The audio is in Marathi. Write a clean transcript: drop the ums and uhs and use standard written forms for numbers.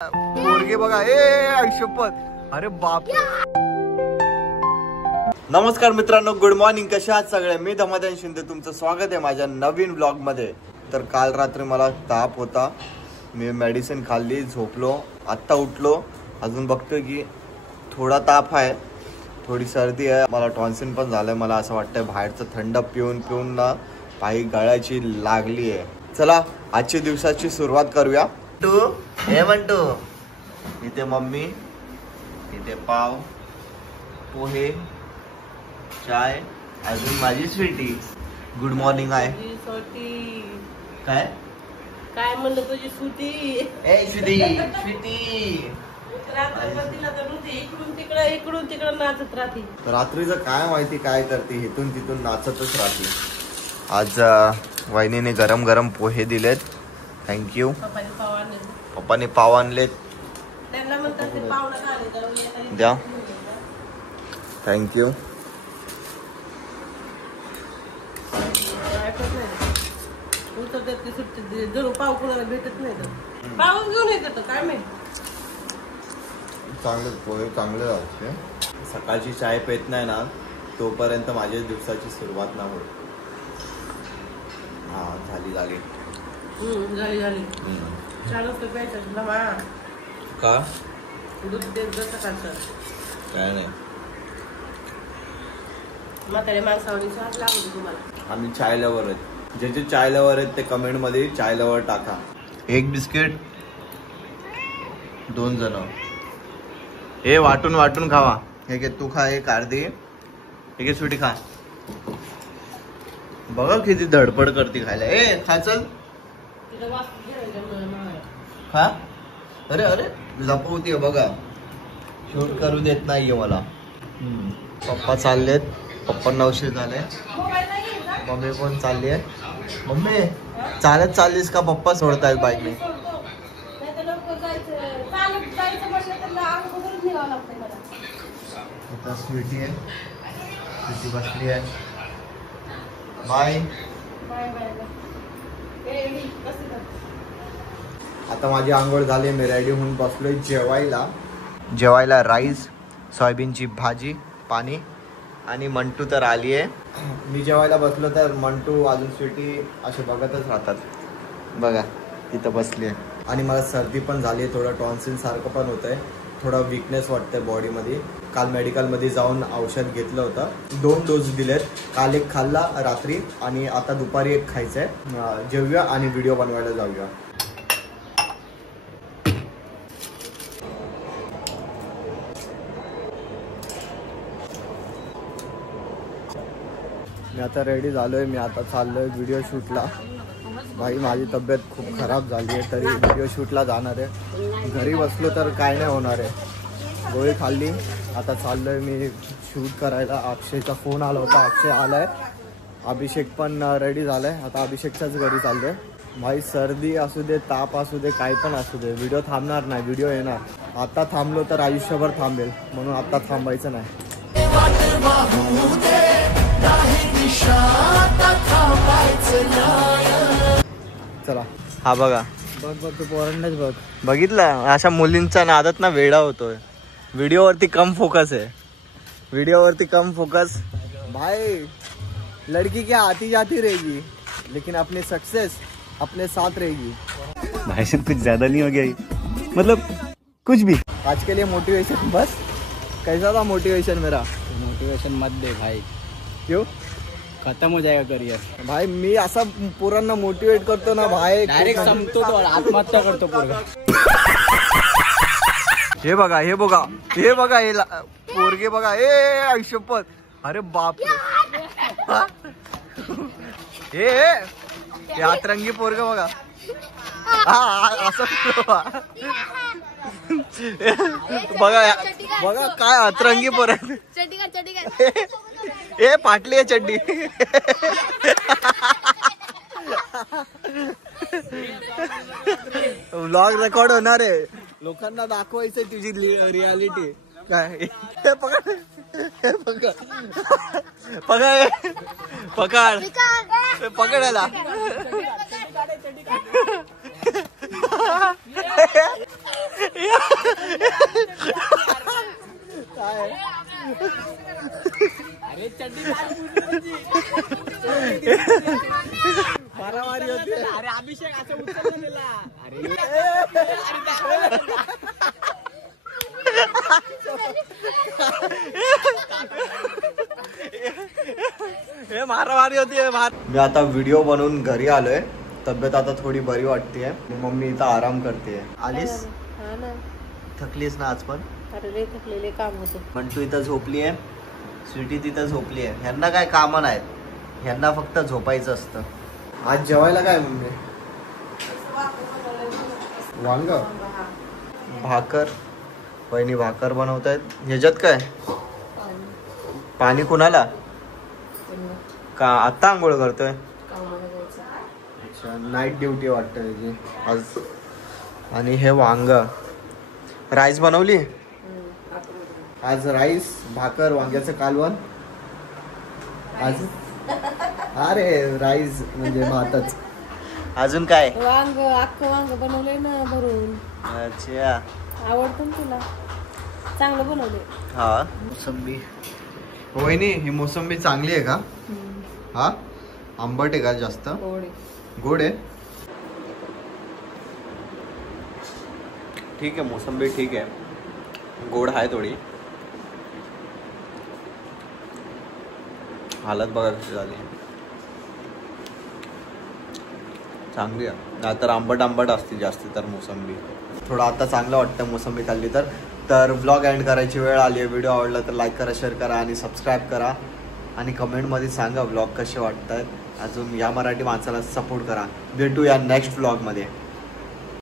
पोरगे बघा आयुष्यपत अरे बाप। नमस्कार मित्रांनो, गुड मॉर्निंग। कशा आहात सगळे? मी धमादान शिंदे, तुमचं स्वागत आहे माझ्या नवीन ब्लॉग मध्ये। तर काल रात्री मला ताप होता, मी मेडिसिन खाल्ली, झोपलो, आत्ता उठलो, अजून बघतोय की थोडा ताप आहे, थोडी सर्दी आहे, मला टॉन्सिल पण झालंय। मला असं वाटतंय बाहेरचं थंड पिऊन पिऊन ना पायी गळायची लागली आहे। चला आजच्या दिवसाची सुरुवात करूया। हे म्हणतो इथे मम्मी, इथे पाव, पोहे, चाय, अजून माझी स्वीटी। गुड मॉर्निंग आहे। काय काय म्हणलं तुझी स्वीटी? ए स्वीटी स्वीटी इकडून तिकडे नाचत राहते। रात्रीचं काय माहिती काय करते, इथून तिथून नाचतच राहते। आज वहिनीने गरम गरम पोहे दिलेत, थँक्यू। पप्पाने पाव आणलेत, द्या, थँक्यू। पाव कोणाला भेटत नाही तर पाव घेऊन येत काय माहिती। चांगले पोहे चांगले राहते। सकाळची चाय पेत नाही ना तोपर्यंत माझ्या दिवसाची सुरुवात ना होत। हा झाली झाली झाली चालू प्यायचं का? दूध देत सकाळचं काय नाही, म्हातारे माणसावणी स्वाद लागतो तुम्हाला। आम्ही चाय लवर आहेत, जे जे चाय लवर आहेत ते कमेंट मध्ये चाय लवर टाका। एक बिस्किट 2 जण, हे वाटून वाटून खावा। हे घे तू खा, एक अर्धी, हे घे स्वीटी खा। बघा किती धडपड करते खायला। ए खा चल खा। अरे अरे लपवते बघा, शूट करू देत नाहीये मला। पप्पा चाललेत, पप्पांना उशीर झाले, मम्मी पण चालली आहे। मम्मी चालत चाललीस का पप्पा सोडतायत बाईकने? आता स्वीटी आहे, स्वीटी बसली आहे। बाय। आता माझी आंघोळ झाली, मी रेडी होऊन बसलोय जेवायला राईस, सोयाबीनची भाजी, पाणी, आणि मंटू तर आली आहे। मी जेवायला बसलो तर मंटू अजून स्वीटी असे बघतच राहतात। बघा तिथं बसली आहे। आणि मला सर्दी पण झाली आहे, थोडं टॉन्सिल सारखं पण होतंय, थोडा वीकनेस वाटतंय बॉडीमध्ये। काल मेडिकलमध्ये जाऊन औषध घेतलं होतं, 2 डोस दिलेत। काल एक खाल्ला रात्री आणि आता दुपारी एक खायचंय। जेवूया आणि व्हिडिओ बनवायला जाऊया। मी आता रेडी झालोय, मी आता चाललोय व्हिडिओ शूटला। भाई माझी तब्येत खूप खराब झाली आहे तरी व्हिडिओ शूटला जाणार आहे। घरी बसलो तर काय नाही होणार आहे। गोळी खाल्ली, आता चाललोय मी शूट करायला। अक्षयचा फोन आला होता, अक्षय आलाय, अभिषेक पण रेडी झालाय, आता अभिषेकच्याच घरी चाललोय। भाई सर्दी असू दे, ताप असू दे, काय पण असू दे, व्हिडिओ थांबणार नाही, व्हिडिओ येणार। आता थांबलो तर आयुष्यभर थांबेल, म्हणून आता थांबायचं नाही। चला हा बघा, बघ बघ तू पोरांनाच बघ, बघितलं अशा मुलींचा नादात ना वेडा होतोय। व्हिडिओवरती कम फोकस है, व्हिडिओवरती कम फोकस। भाई लड़की क्या आती जाती रहेगी लेकिन अपनी सक्सेस अपने साथ रहेगी। भाई साहब कुछ ज्यादा नहीं हो गया, मतलब कुछ भी। आज के लिए मोटिवेशन बस। कैसा था मोटिवेशन मेरा? मोटिवेशन मत दे भाई, क्यों? खत्म हो जाएगा करियर। भाई मी असा पोरांना मोटिवेट करतो ना भाई, डायरेक्ट संपतो तो, आत्महत्या करतो पोरगा। हे बघा हे बघा हे बघा, हे पोरगे बघा, आयुष्यपत अरे बाप रे। हे आतरंगी पोरग बघा, असं बघा बघा काय अतरंगी पोरग। ए फाटली आहे चड्डी। व्लॉग रेकॉर्ड होणार आहे, लोकांना दाखवायचंय तुझी रियालिटी काय। हे पकड, हे पकड, पकड पकड पकडायला। अरे चड्डी मारामारी होती. अरे अभिषेक असं उचललेला. हे मारामारी होती. मी आता व्हिडिओ बनवून घरी आलोय. तब्येत आता थोडी बरी वाटतेय. मम्मी इथं आराम करते. आलीस? हा ना. थकलीस ना आज पण? अरे लय थकलेले काम होतं. पण तू इथं झोपली आहे, स्वीटी तिथं झोपली आहे. ह्यांना काय कामं नाहीत, ह्यांना फक्त झोपायचं असतं. आज जेवायला काय मम्मी? वांग, भाकर. वहिनी भाकर बनवतायत. ह्याच्यात काय पाणी कुणाला का आत्ता आंघोळ करतोय? अच्छा, नाईट ड्युटी वाटतं त्याची आज. आणि हे वांग. राईस बनवली आज? राईस, भाकर, वांग्याचं कालवण आज. अरे राईस म्हणजे भातच. अजून काय? वांग, अख्खं वांग बनवलंय ना भरून. अच्छा, आवडतं तुला? चांगलं बनवलंय. हा. मोसंबी. वहिनी ही मोसंबी चांगली आहे का? हा, आंबट आहे का जास्त? गोड आहे. ठीक आहे, मोसंबी ठीक आहे. गोड आहे थोडी. हालत बघा कशी झाली. चांगली आहे. नाहीतर आंबट आंबट असते जास्ती तर मोसंबी. थोडं आता चांगलं वाटतं मोसंबी खाल्ली तर व्लॉग एंड करायची वेळ आली आहे. व्हिडिओ आवडला तर लाईक करा, शेअर करा आणि सबस्क्राईब करा. आणि कमेंटमध्ये सांगा व्लॉग कसे वाटतात. अजून या मराठी माणसाला सपोर्ट करा. भेटूया नेक्स्ट व्लॉगमध्ये.